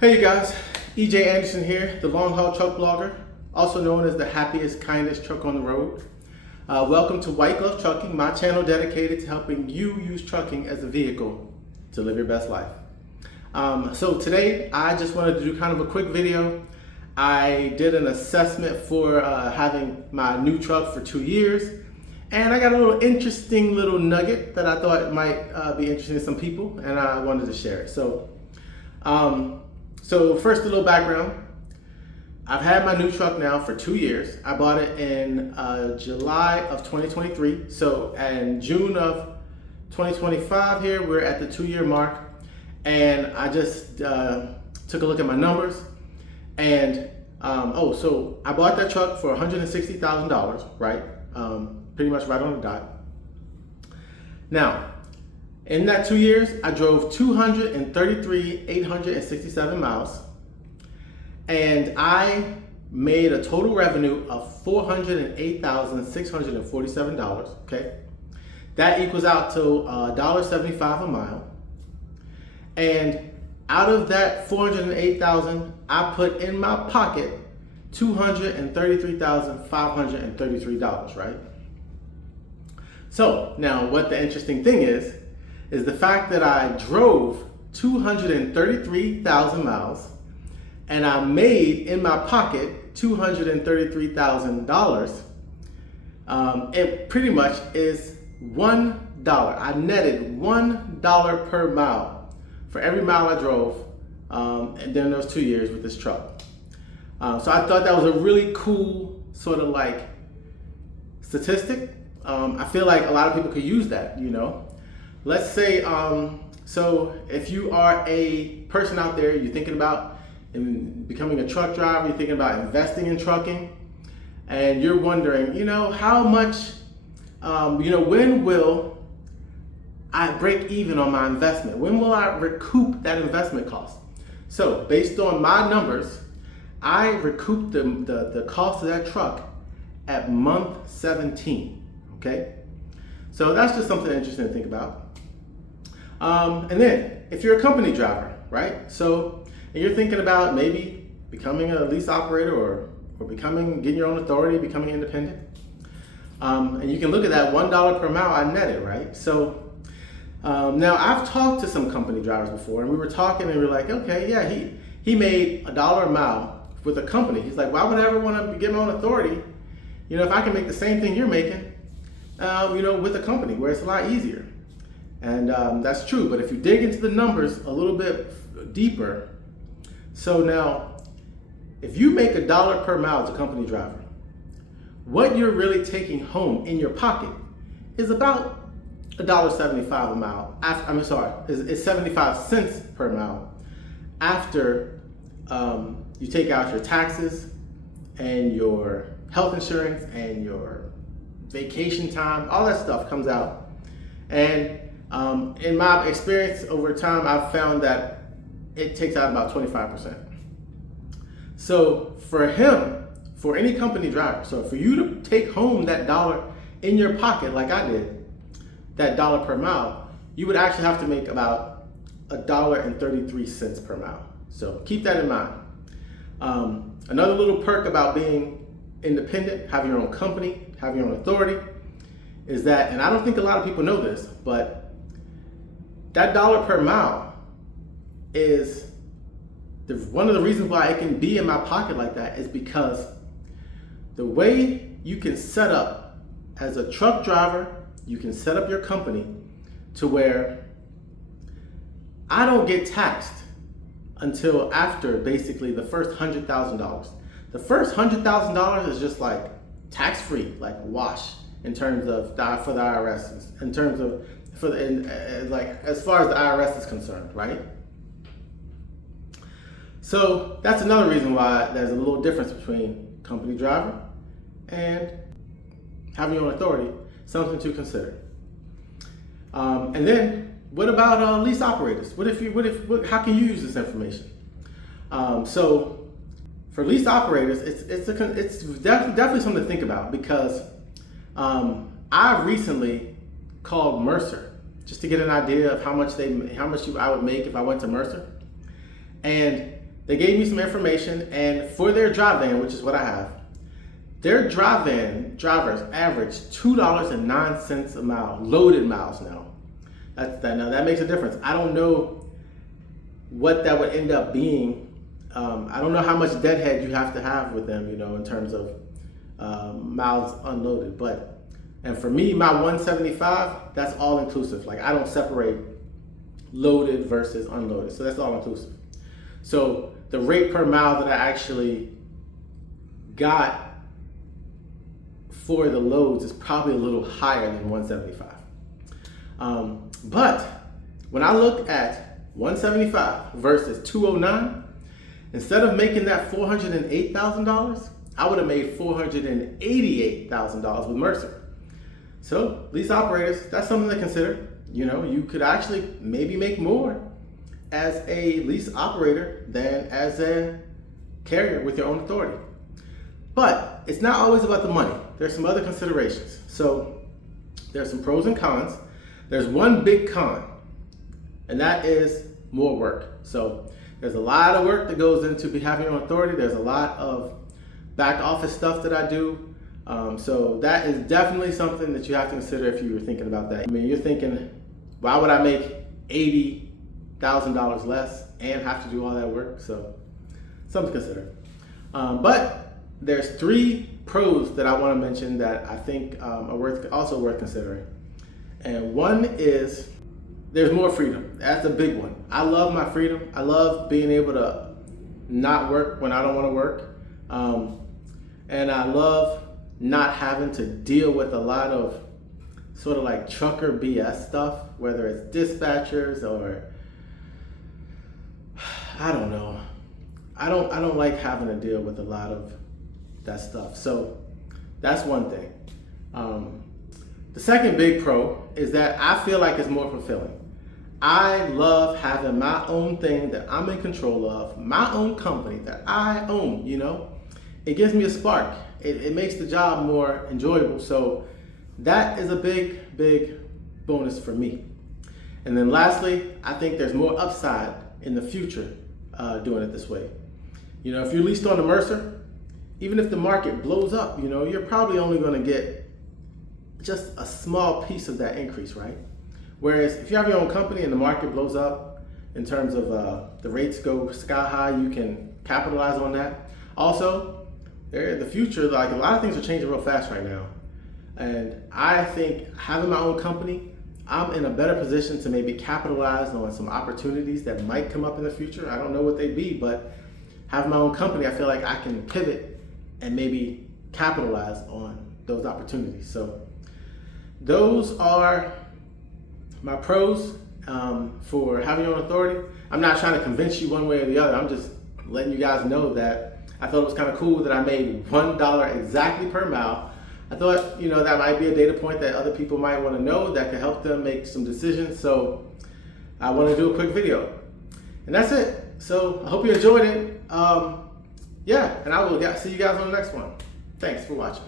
Hey you guys, EJ Anderson here, the long haul truck blogger, also known as the happiest, kindest truck on the road. Welcome to White Glove Trucking, my channel dedicated to helping you use trucking as a vehicle to live your best life. So today I just wanted to do kind of a quick video. I did an assessment for having my new truck for 2 years, and I got a little interesting little nugget that I thought might be interesting to some people, and I wanted to share it. So first, a little background. I've had my new truck now for 2 years. I bought it in July of 2023. So in June of 2025 here, we're at the 2-year mark. And I just took a look at my numbers. And so I bought that truck for $160,000, right? Pretty much right on the dot. Now, in that 2 years, I drove 233,867 miles, and I made a total revenue of $408,647, okay? That equals out to $1.75 a mile. And out of that $408,000, I put in my pocket $233,533, right? So now what the interesting thing is the fact that I drove 233,000 miles and I made in my pocket $233,000. It pretty much is $1. I netted $1 per mile for every mile I drove and then those 2 years with this truck. So I thought that was a really cool sort of like statistic. I feel like a lot of people could use that, you know. Let's say, so if you are a person out there, you're thinking about becoming a truck driver, you're thinking about investing in trucking, and you're wondering, you know, how much, when will I break even on my investment? When will I recoup that investment cost? So based on my numbers, I recouped the cost of that truck at month 17, okay? So that's just something interesting to think about. And then if you're a company driver, right? So and you're thinking about maybe becoming a lease operator or getting your own authority, becoming independent. And you can look at that $1 per mile I netted, right? So now I've talked to some company drivers before, and we were talking and we were like, okay, yeah, he made $1 a mile with a company. He's like, why would I ever want to get my own authority? You know, if I can make the same thing you're making, with a company where it's a lot easier. And that's true, but if you dig into the numbers a little bit deeper, so now, if you make $1 per mile as a company driver, what you're really taking home in your pocket is about $1.75 a mile. It's 75 cents per mile after you take out your taxes and your health insurance and your vacation time, all that stuff comes out. And in my experience over time, I've found that it takes out about 25%. So for any company driver, so for you to take home that dollar in your pocket like I did, that $1 per mile, you would actually have to make about $1.33 per mile. So keep that in mind. Another little perk about being independent, having your own company, having your own authority, is that, and I don't think a lot of people know this, but that $1 per mile is one of the reasons why it can be in my pocket like that is because the way you can set up as a truck driver, you can set up your company to where I don't get taxed until after basically the first $100,000. The first $100,000 is just like tax-free, like wash in terms of for the IRS, in terms of as far as the IRS is concerned, right? So that's another reason why there's a little difference between company driver and having your own authority, something to consider. And then what about lease operators? How can you use this information? So for lease operators, it's definitely something to think about, because I recently called Mercer just to get an idea of how much I would make if I went to Mercer. And they gave me some information, and for their dry van, which is what I have, their dry van drivers average $2.09 a mile, loaded miles now. Now that makes a difference. I don't know what that would end up being. I don't know how much deadhead you have to have with them, in terms of miles unloaded. And for me, my 175, that's all inclusive. Like, I don't separate loaded versus unloaded. So that's all inclusive. So the rate per mile that I actually got for the loads is probably a little higher than 175. But when I look at 175 versus 209, instead of making that $408,000, I would have made $488,000 with Mercer. So lease operators, that's something to consider. You could actually maybe make more as a lease operator than as a carrier with your own authority. But it's not always about the money. There's some other considerations. So there's some pros and cons. There's one big con, and that is more work. So there's a lot of work that goes into having your own authority. There's a lot of back office stuff that I do. So that is definitely something that you have to consider if you were thinking about that. I mean, you're thinking, why would I make $80,000 less and have to do all that work? So something to consider. But there's 3 pros that I want to mention that I think are also worth considering. And one is there's more freedom. That's a big one. I love my freedom. I love being able to not work when I don't want to work. And I love not having to deal with a lot of sort of like trucker BS stuff, whether it's dispatchers or I don't know. I don't like having to deal with a lot of that stuff. So that's one thing. The second big pro is that I feel like it's more fulfilling. I love having my own thing that I'm in control of, my own company that I own, It gives me a spark. It makes the job more enjoyable. So that is a big, big bonus for me. And then lastly, I think there's more upside in the future doing it this way. If you're leased on the Mercer, even if the market blows up, you're probably only going to get just a small piece of that increase, right? Whereas if you have your own company and the market blows up in terms of the rates go sky high, you can capitalize on that. Also, the future, like a lot of things are changing real fast right now. And I think having my own company, I'm in a better position to maybe capitalize on some opportunities that might come up in the future. I don't know what they'd be, but having my own company, I feel like I can pivot and maybe capitalize on those opportunities. So those are my pros for having your own authority. I'm not trying to convince you one way or the other. I'm just letting you guys know that I thought it was kind of cool that I made $1 exactly per mile. I thought, that might be a data point that other people might want to know that could help them make some decisions. So I want to do a quick video. And that's it. So I hope you enjoyed it. And I will see you guys on the next one. Thanks for watching.